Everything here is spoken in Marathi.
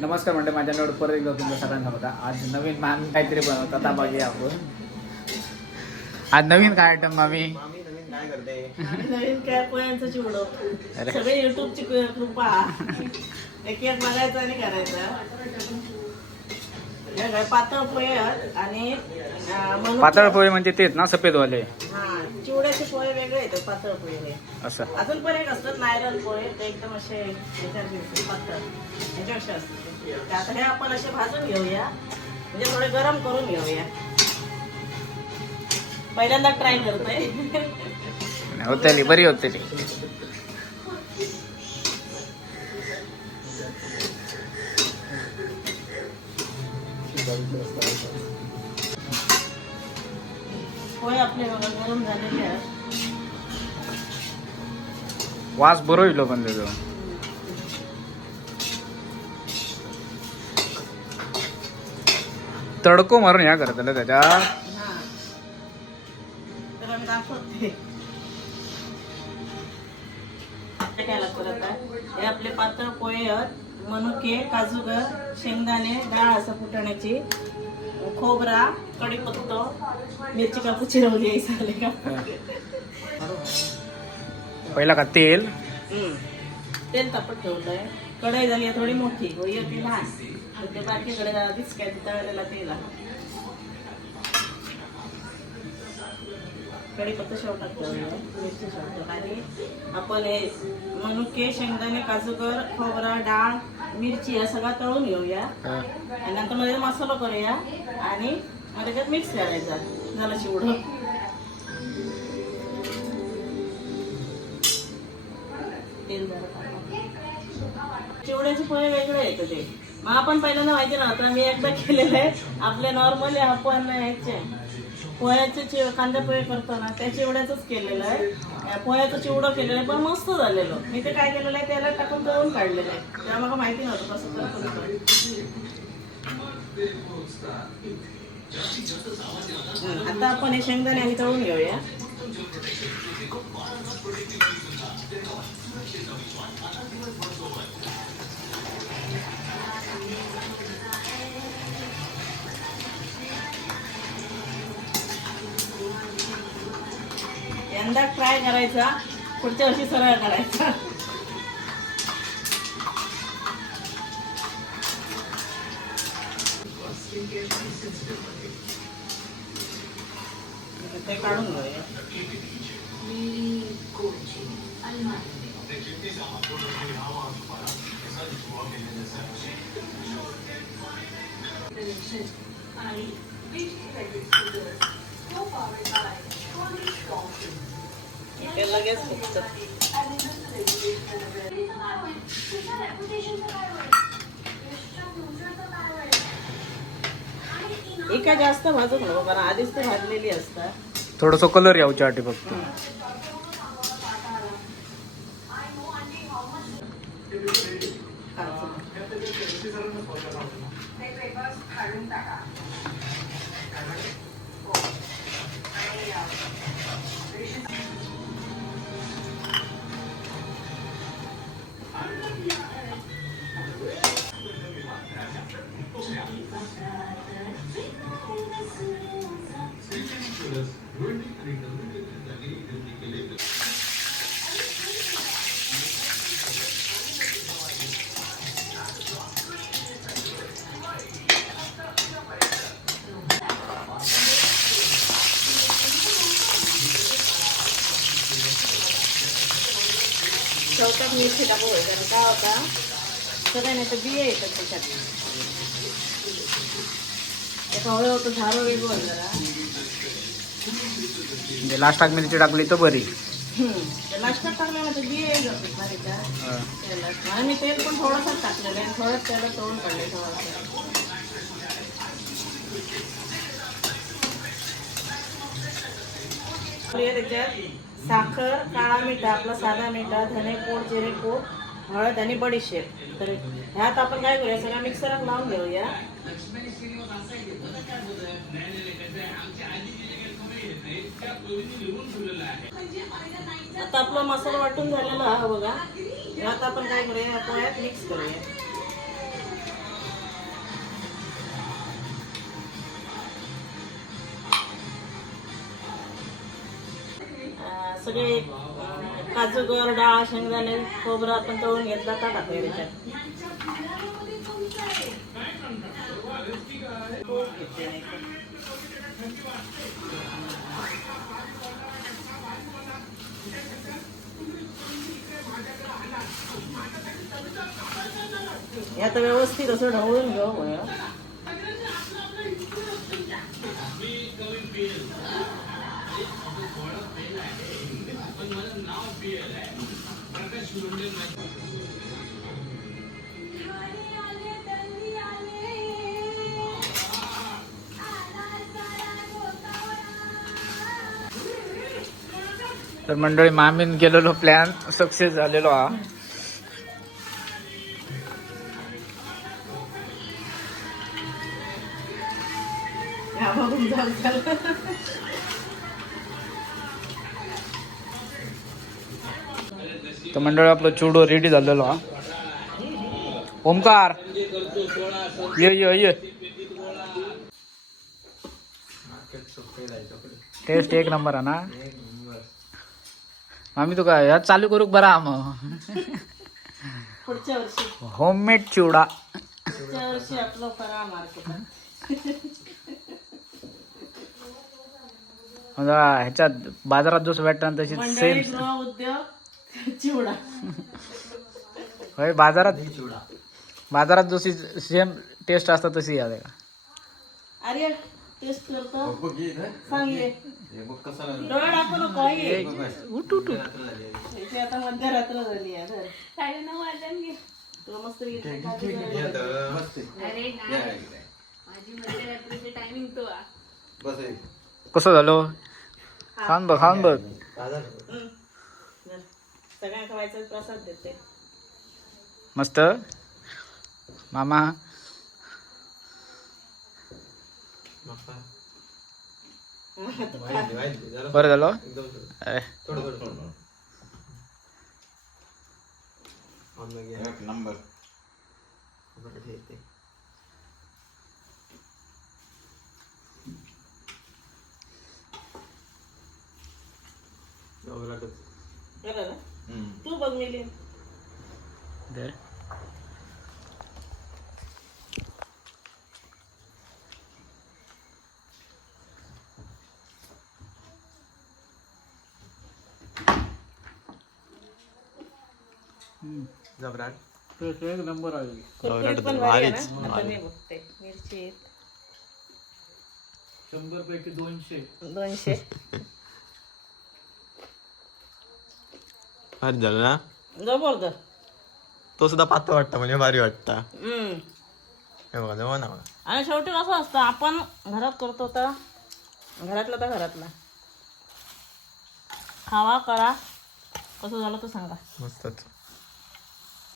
नमस्कार म्हणते माझ्या नोट परत एकदा तुमचं सगळ्यांना होता आज नवीन मान काहीतरी बनवतो आता बघूया आपण. आज नवीन काय आयटम मामी? मामी नवीन काय करते? आम्ही नवीन काय पोयांचं चिवडो अरे. सगळे युट्यूबची कृपा एक एक बघायचं आणि करायचं. पातळ पोहे आहेत आणि अं, पातळ पोहे म्हणजे तेच ना सफेदवाले? हा चिवड्याचे पोहे वेगळे येतात पातळ पोहे हे. असं. अजून पण एक असतात नायरल पोहे ते एकदम असे असतात, पातळ. असतात ते. ते आता हे आपण असे भाजून घेऊया. म्हणजे थोडे गरम करून घेऊया. पहिल्यांदा ट्राय करतोय. होतली बरी होतली पोहे आपले बघा गरम झालेले आहेत. वास बरो येलो पण त्याचं तडको मारून ह्या करतलं त्याच्यात तर आम्ही दाखवते. काय लागतं आता हे आपले पातळ पोहे आहेत. मनुके काजूगर शेंगदाणे डाळ असं फुटाण्याची. खोबरा कढीपत्तो मिरची कापू चिरवली आहे साले का? पहिला का तेल. तेल तापत ठेवलंय. कढई झाली थोडी मोठी. लहान. तर ते बाकीकडे आधीच काय तळलेला तेल आहे. कढीपत्ता ठेवूया मिरची शेवटात आणि आपण हे मनुके शेंगदाणे काजूगर खोबरा डाळ मिरची या सगळा तळून घेऊया. आणि नंतर मध्ये मसाला करूया. आणि मग त्याच्यात मिक्स करायचा. झालं चिवडं. चिवड्याचे पोहे वेगळे येतं ते. मग आपण पहिल्यांदा माहिती नव्हतं मी एकदा केलेलं आहे. आपले नॉर्मली आपण ह्याचे पोह्याचे चिव कांदा पोहे करतो ना त्या चिवड्याचंच केलेलं आहे. पोह्याचं चिवडं केलेलं आहे पण मस्त झालेलं. मी ते काय केलेलं आहे त्याला टाकून दळून काढलेलं आहे. त्याला मला माहिती नव्हतं कसं आता आपण हे शेंगदाणे आम्ही तळून घेऊया. यंदा ट्राय करायचा पुढच्या वर्षी सरळ करायचा. ते काढून घेऊया. ते लगेच. हे जास्त भाजू कारण आधीच ते भाजलेली असतात. थोडस कलर यावच्या आठी फक्त. चौकात मिरची टाकू होय कारण काय होता? सगळ्या नाही तर बिये येतात त्याच्यात हळू होतं जरा. म्हणजे लास्ट टाक मिरची टाकली तर बरी. हम्म. ते नाश्त्यात टाकलं ना तर बिये. तेलात आणि तेल पण थोडंसंच टाकलेलं आहे. थोडंच तेल तळून काढले थोडंसं. त्याच्यात. साखर काळा मिठा आपला साधा मिठा धने पोट जिरे पोट हळद आणि बडीशेप. तर ह्यात आपण काय करूया? सगळ्या मिक्सरात लावून घेऊया. आता आपला मसाला वाटून झालेला हा बघा. ह्यात आपण काय करूया? पोळ्यात मिक्स करूया. सगळे काजू गर डाळ शेंगदाणे खोबरं आपण तळून घेतला का टाकले त्याच्यात का? आता व्यवस्थित असं ढवळून घेऊ तर मंडळी मामीन गेलेलो प्लॅन सक्सेस झालेलो हा हा बघून जाऊ चला. तर मंडळी आपलं चुडो रेडी झालेलो हा. ओमकार. ये ये ये. टेस्ट एक नंबर आहे ना? आम्ही तुका ह्या चालू करूक बरा मग होममेड चिवडा. ह्याच्यात बाजारात जो भेटतात तशी सेम उद्योग चिवडा. होय बाजारात बाजारात जशी सेम टेस्ट असतात तशी आहे का अरे टेस्ट करतो. सांग ये. डोळे दाखव नको ये. उठ उठ उठ. इथे आता मध्यरात्र झाली आहे धर. तुला मस्त इथे काजू बदाम. कसं झालं? खाऊन बघ खाऊन बघ. हम्म. सगळ्यांना प्रसाद देते. मस्त. मामा. बरं झालं. नंबर बरं ना तू बघ मिली दे. टेस्ट एक नंबर आहे. कुरकुरीत पण भारी आहे ना आता मी बघते मिरची. शंभर पैकी दोनशे. दोनशे. भारी झालं ना? जबरदस्त तो सुद्धा पातळ वाटतं म्हणजे भारी वाटतं. हम्म. हे बघा जमा ना बघा. आणि शेवटी कसं असतं आपण घरात करतो तर घरातलं तर घरातलं. खावा करा. कसं झालं तर सांगा. मस्तच.